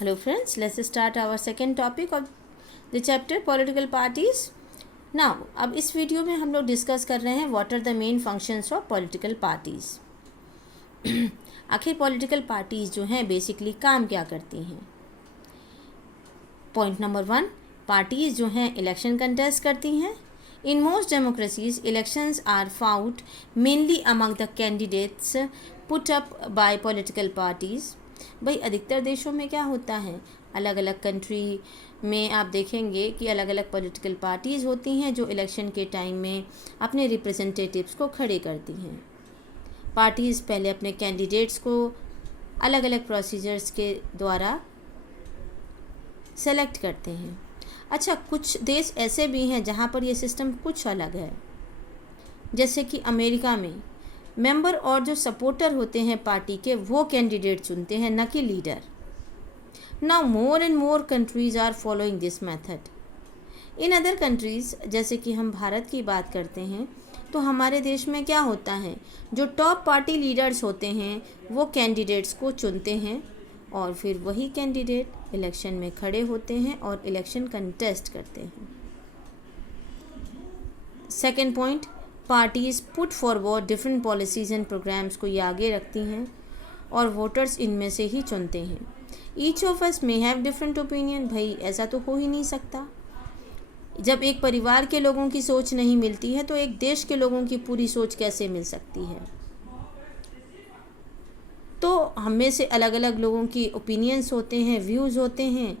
Hello friends, let's start our second topic of the chapter political parties. Now, अब इस video में हम लोग डिस्कस कर रहे हैं what are the main functions of political parties. आखिर पॉलिटिकल पार्टीज़ जो हैं बेसिकली काम क्या करती हैं. पॉइंट नंबर 1, पार्टीज़ जो हैं इलेक्शन कंटेस्ट करती हैं. In most democracies, elections are fought mainly among the candidates put up by political parties. भाई अधिकतर देशों में क्या होता है, अलग अलग कंट्री में आप देखेंगे कि अलग अलग पॉलिटिकल पार्टीज़ होती हैं जो इलेक्शन के टाइम में अपने रिप्रेजेंटेटिव्स को खड़े करती हैं. पार्टीज़ पहले अपने कैंडिडेट्स को अलग अलग प्रोसीजर्स के द्वारा सेलेक्ट करते हैं. अच्छा, कुछ देश ऐसे भी हैं जहाँ पर ये सिस्टम कुछ अलग है. जैसे कि अमेरिका में मेंबर और जो सपोर्टर होते हैं पार्टी के वो कैंडिडेट चुनते हैं, न कि leader. Now more and more countries are following this method. In other countries, जैसे कि हम भारत की बात करते हैं, तो हमारे देश में क्या होता है, जो टॉप पार्टी लीडर्स होते हैं वो कैंडिडेट्स को चुनते हैं और फिर वही कैंडिडेट इलेक्शन में खड़े होते हैं और इलेक्शन कंटेस्ट करते हैं. Second point, parties put forward different policies and programmes को ये आगे रखती हैं और वोटर्स इनमें से ही चुनते हैं. Each of us may have different opinion. भाई ऐसा तो हो ही नहीं सकता. जब एक परिवार के लोगों की सोच नहीं मिलती है तो एक देश के लोगों की पूरी सोच कैसे मिल सकती है. तो हम में से अलग अलग लोगों की ओपिनियंस होते हैं, व्यूज़ होते हैं,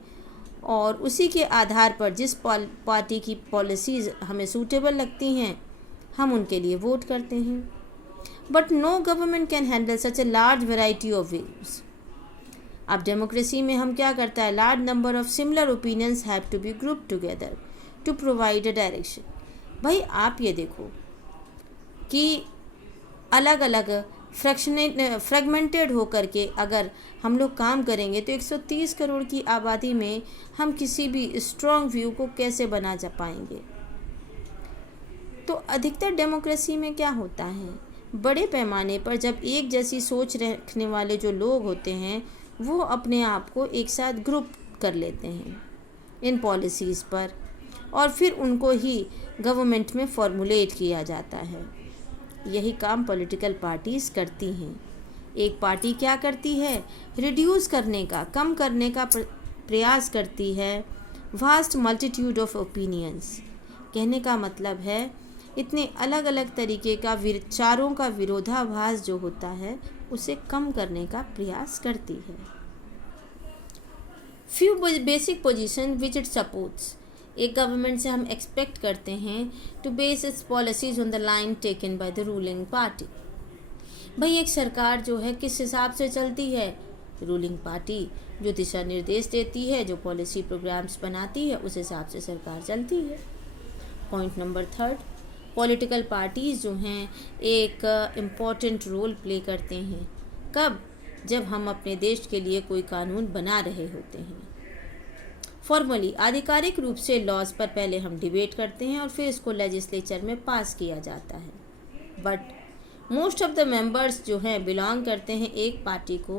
और उसी के आधार पर जिस पार्टी की पॉलिसीज़ हमें सूटेबल लगती हैं हम उनके लिए वोट करते हैं. But no government can handle such a large variety of views. अब डेमोक्रेसी में हम क्या करता है, large number of similar opinions have to be group together to provide a direction. भाई आप ये देखो कि अलग अलग फ्रेगमेंटेड होकर के अगर हम लोग काम करेंगे तो 130 करोड़ की आबादी में हम किसी भी स्ट्रॉन्ग व्यू को कैसे बना जा पाएंगे. तो अधिकतर डेमोक्रेसी में क्या होता है, बड़े पैमाने पर जब एक जैसी सोच रखने वाले जो लोग होते हैं वो अपने आप को एक साथ ग्रुप कर लेते हैं इन पॉलिसीज़ पर और फिर उनको ही गवर्नमेंट में फॉर्मुलेट किया जाता है. यही काम पॉलिटिकल पार्टीज़ करती हैं. एक पार्टी क्या करती है, रिड्यूस करने का, कम करने का प्रयास करती है वास्ट मल्टीट्यूड ऑफ ओपिनियंस. कहने का मतलब है इतने अलग अलग तरीके का विचारों का विरोधाभास जो होता है उसे कम करने का प्रयास करती है. Few basic position which it supports. एक गवर्नमेंट से हम एक्सपेक्ट करते हैं to base its policies on the line taken by the ruling party. भाई एक सरकार जो है किस हिसाब से चलती है, रूलिंग पार्टी जो दिशा निर्देश देती है, जो पॉलिसी प्रोग्राम्स बनाती है, उस हिसाब से सरकार चलती है. पॉइंट नंबर 3, पॉलिटिकल पार्टीज़ जो हैं एक इम्पॉर्टेंट रोल प्ले करते हैं. कब, जब हम अपने देश के लिए कोई कानून बना रहे होते हैं. फॉर्मली आधिकारिक रूप से लॉज पर पहले हम डिबेट करते हैं और फिर इसको लेजिस्लेचर में पास किया जाता है. But most of the members जो हैं बिलोंग करते हैं एक पार्टी को.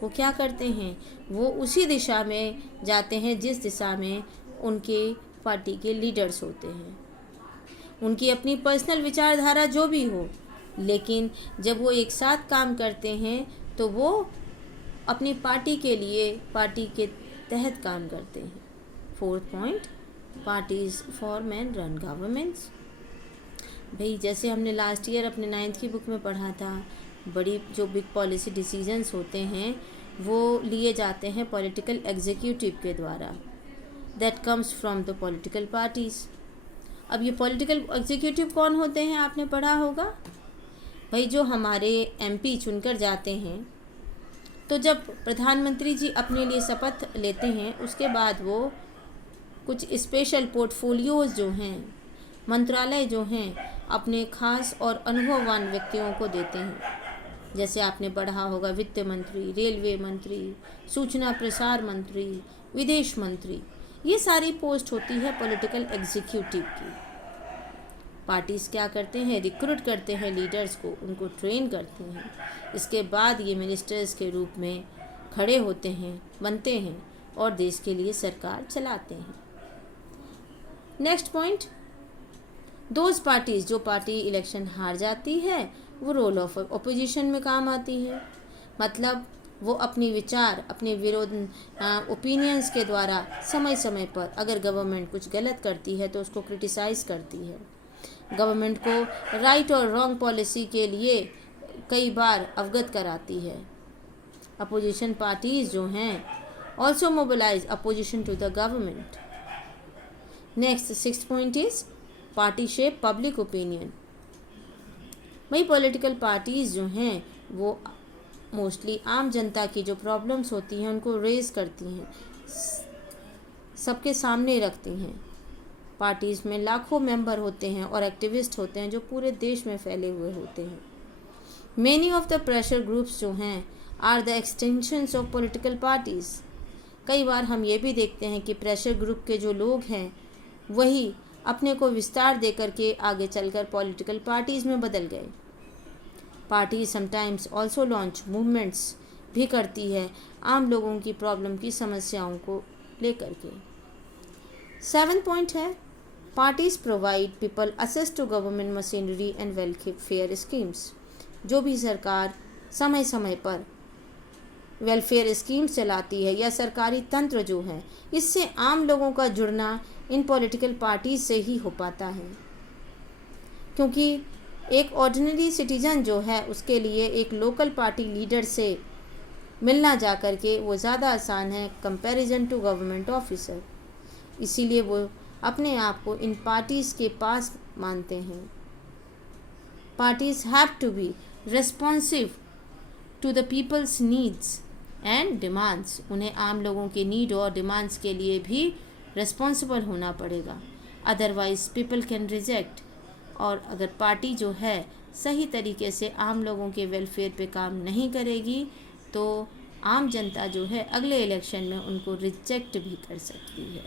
वो क्या करते हैं, वो उसी दिशा में जाते हैं जिस दिशा में उनके पार्टी के लीडर्स होते हैं. उनकी अपनी पर्सनल विचारधारा जो भी हो, लेकिन जब वो एक साथ काम करते हैं तो वो अपनी पार्टी के लिए, पार्टी के तहत काम करते हैं. Fourth point, parties form and run governments. भाई जैसे हमने लास्ट ईयर अपने 9th की बुक में पढ़ा था, बड़ी जो बिग पॉलिसी डिसीजंस होते हैं वो लिए जाते हैं पॉलिटिकल एग्जीक्यूटिव के द्वारा. That comes from the political parties. अब ये पॉलिटिकल एग्जीक्यूटिव कौन होते हैं आपने पढ़ा होगा. भाई जो हमारे MP चुनकर जाते हैं, तो जब प्रधानमंत्री जी अपने लिए शपथ लेते हैं उसके बाद वो कुछ स्पेशल पोर्टफोलियोज़ जो हैं, मंत्रालय जो हैं, अपने खास और अनुभववान व्यक्तियों को देते हैं. जैसे आपने पढ़ा होगा वित्त मंत्री, रेलवे मंत्री, सूचना प्रसार मंत्री, विदेश मंत्री. ये सारी पोस्ट होती है पॉलिटिकल एग्जीक्यूटिव की. पार्टीज़ क्या करते हैं, रिक्रूट करते हैं लीडर्स को, उनको ट्रेन करते हैं. इसके बाद ये मिनिस्टर्स के रूप में खड़े होते हैं, बनते हैं और देश के लिए सरकार चलाते हैं। नेक्स्ट पॉइंट, दोज पार्टीज, जो पार्टी इलेक्शन हार जाती है वो रोल ऑफ अपोजिशन में काम आती है। मतलब वो अपनी विचार, अपने विरोध ओपिनियंस के द्वारा समय समय पर अगर गवर्नमेंट कुछ गलत करती है तो उसको क्रिटिसाइज करती है। गवर्नमेंट को राइट और रॉन्ग पॉलिसी के लिए कई बार अवगत कराती है। अपोजिशन पार्टीज जो हैं also mobilise opposition to the government. Next 6th point is party shape public opinion. वही पॉलिटिकल पार्टीज जो हैं वो मोस्टली आम जनता की जो प्रॉब्लम्स होती हैं उनको रेज करती हैं, सबके सामने रखती हैं। पार्टीज़ में लाखों मेंबर होते हैं और एक्टिविस्ट होते हैं जो पूरे देश में फैले हुए होते हैं। Many of the pressure groups जो हैं are the extensions of political parties. कई बार हम ये भी देखते हैं कि प्रेशर ग्रुप के जो लोग हैं वही अपने को विस्तार दे करके आगे चलकर पॉलिटिकल पार्टीज़ में बदल गए। Party sometimes also launch movements भी करती है आम लोगों की प्रॉब्लम की समस्याओं को लेकर के। 7th पॉइंट है parties provide people access to government machinery and welfare schemes. जो भी सरकार समय समय पर वेलफेयर स्कीम्स चलाती है या सरकारी तंत्र जो है, इससे आम लोगों का जुड़ना इन पॉलिटिकल पार्टीज से ही हो पाता है। क्योंकि एक ऑर्डिनरी सिटीजन जो है उसके लिए एक लोकल पार्टी लीडर से मिलना जा कर के वो ज़्यादा आसान है कंपैरिजन टू गवर्नमेंट ऑफिसर। इसीलिए वो अपने आप को इन पार्टीज़ के पास मानते हैं। Parties have to be responsive to the people's needs and demands. उन्हें आम लोगों के नीड और डिमांड्स के लिए भी रिस्पॉन्सिबल होना पड़ेगा, अदरवाइज पीपल कैन रिजेक्ट। और अगर पार्टी जो है सही तरीके से आम लोगों के वेलफेयर पे काम नहीं करेगी तो आम जनता जो है अगले इलेक्शन में उनको रिजेक्ट भी कर सकती है।